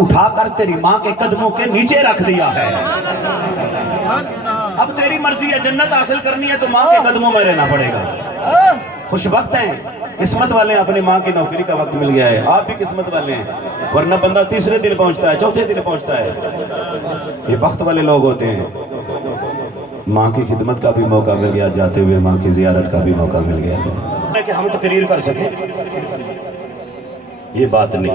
उठाकर तेरी माँ के कदमों के नीचे रख दिया है। अब तेरी मर्जी है, जन्नत हासिल करनी है तो माँ के कदमों में रहना पड़ेगा। खुशबख्त हैं, किस्मत वाले हैं, अपनी माँ की नौकरी का वक्त मिल गया है। आप भी किस्मत वाले हैं, वरना बंदा तीसरे दिन पहुंचता है, चौथे दिन पहुंचता है। ये वक्त वाले लोग होते हैं। माँ की खिदमत का भी मौका मिल गया, जाते हुए माँ की जियारत का भी मौका मिल गया कि हम तकरीर कर सके। ये बात नहीं,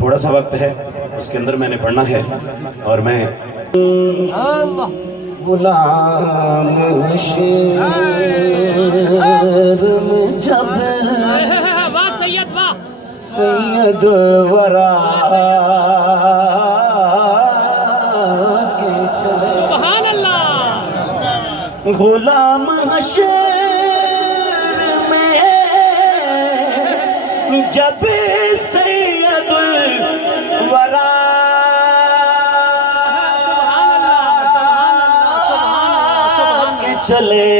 थोड़ा सा वक्त है, उसके अंदर मैंने पढ़ना है। और मैं गुलाम शेर में जब सैयद वरा के चले, गुलाम शेर में जब सैयद वरा चले,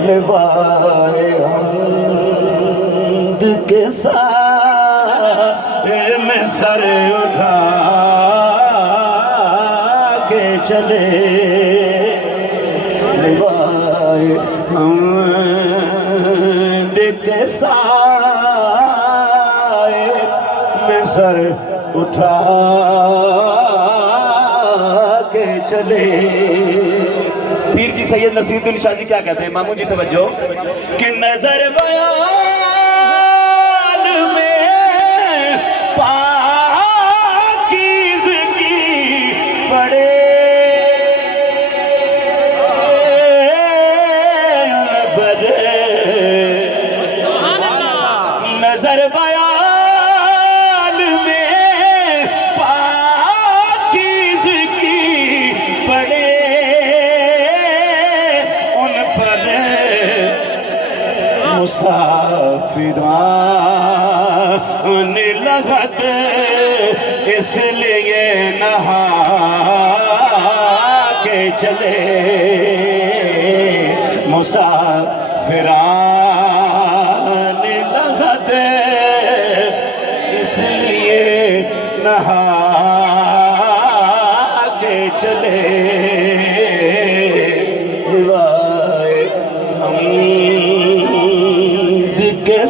लिवाए हमद के साथ में सर उठा के चले, लिवाए हमद के साथ में सर उठा के चले। पीर जी सैयद नसीरुद्दीन शाह जी क्या कहते हैं, मामू जी तवज्जो, कि नजर बयान में पाकीज़गी बड़े बड़े, नजर बयान में पाकीज़गी बड़े, मुसाफिरान लगत इसलिए नहा के चले, मुसाफिरान लगत इसलिए नहा के चले,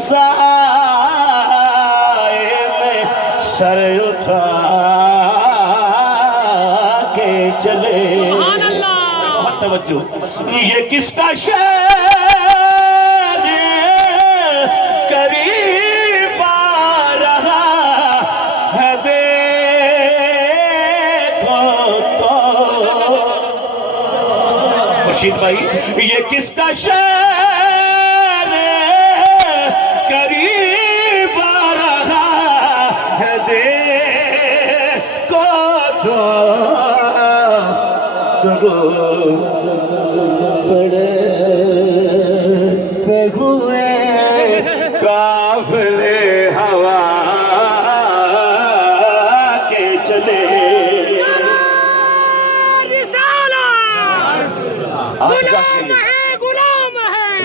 साए में सर उठा के चले। बहुत तवज्जो, ये किसका शेर करीब आ रहा है, देखो तो खुर्शीद भाई, ये किसका शेर करीब आ रहा है, देखो तो बढ़ते हुए काफिले हवा के चले।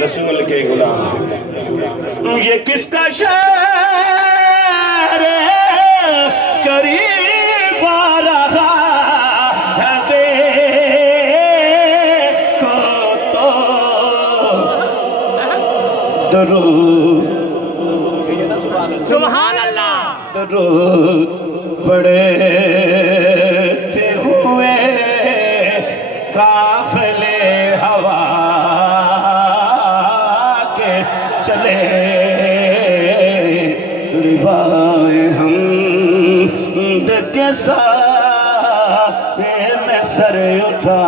रसूल के गुलाम हैं। ये किसका शेर करीब आ रहा है, देखो तो दरूद, सुभान अल्लाह, दरूद पढ़ते हुए काफिले हवा चले, लिवाए हमद के साथ में सर उठा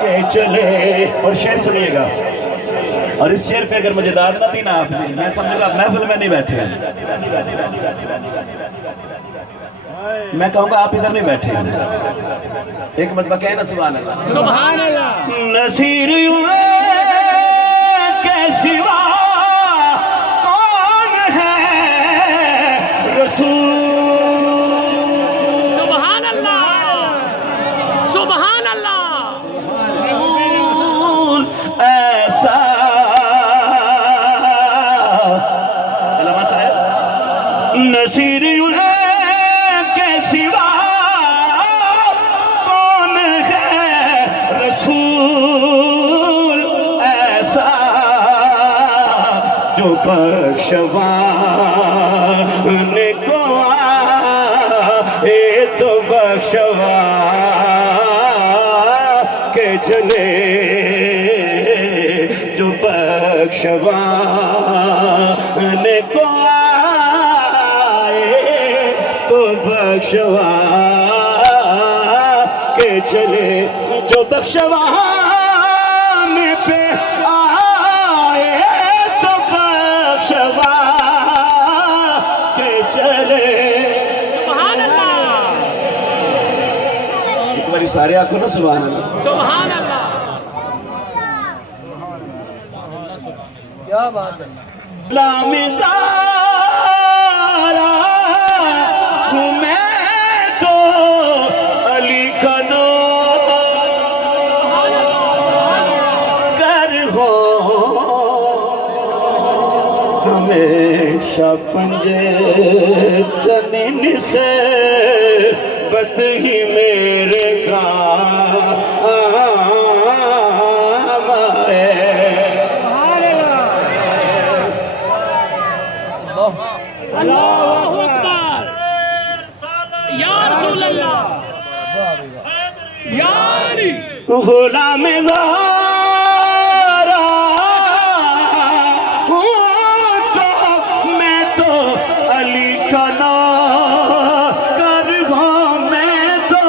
के चले। और शेर सुनिएगा, और इस शेर पे अगर मुझे दाद ना दी ना आपने, मैं समझूंगा महफिल में नहीं बैठे हैं। मैं कहूँगा आप इधर नहीं बैठे हैं। एक मरतबा कहना सुभान अल्लाह, सुभान अल्लाह। नसीर के सिवा कौन है रसूल, सुभान अल्लाह, सुभान अल्लाह। ऐसा नसीर के सिवा कौन है रसूल ऐसा जो बख्शवाने को आए तो बख्शवा के चले, जो बख्शवाने को तो बख्शवा के चले, जो बख्शवाने पे आए तो बख्शवा के चले। सुभान अल्लाह, एक बारी सारे आंखों ना सुभान अल्लाह। सुभान अल्लाह, क्या बात है। लामिज़ारा हूँ मैं तो अली का नौकर हो, हमेशा पंजे तनिन से बत ही मेरे काम आए। अल्लाहु अकबर, या रसूल अल्लाह, या अली। गुलाम ज़ारा हूँ तो मैं तो अली का नौकर हूँ, मैं तो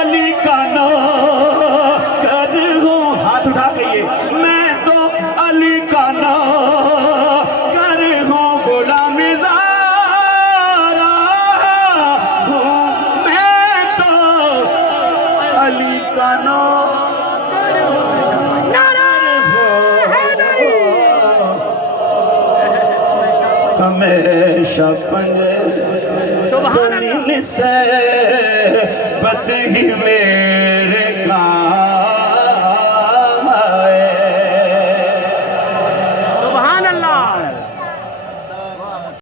अली का नौकर हूँ। हाथ उठा के ये, मैं तो अली का नौकर हूँ। गुलाम ज़ारा हूँ मैं तो अली का नौकर हूँ, हमेशा पंजे तनिन से बत ही मेरे काम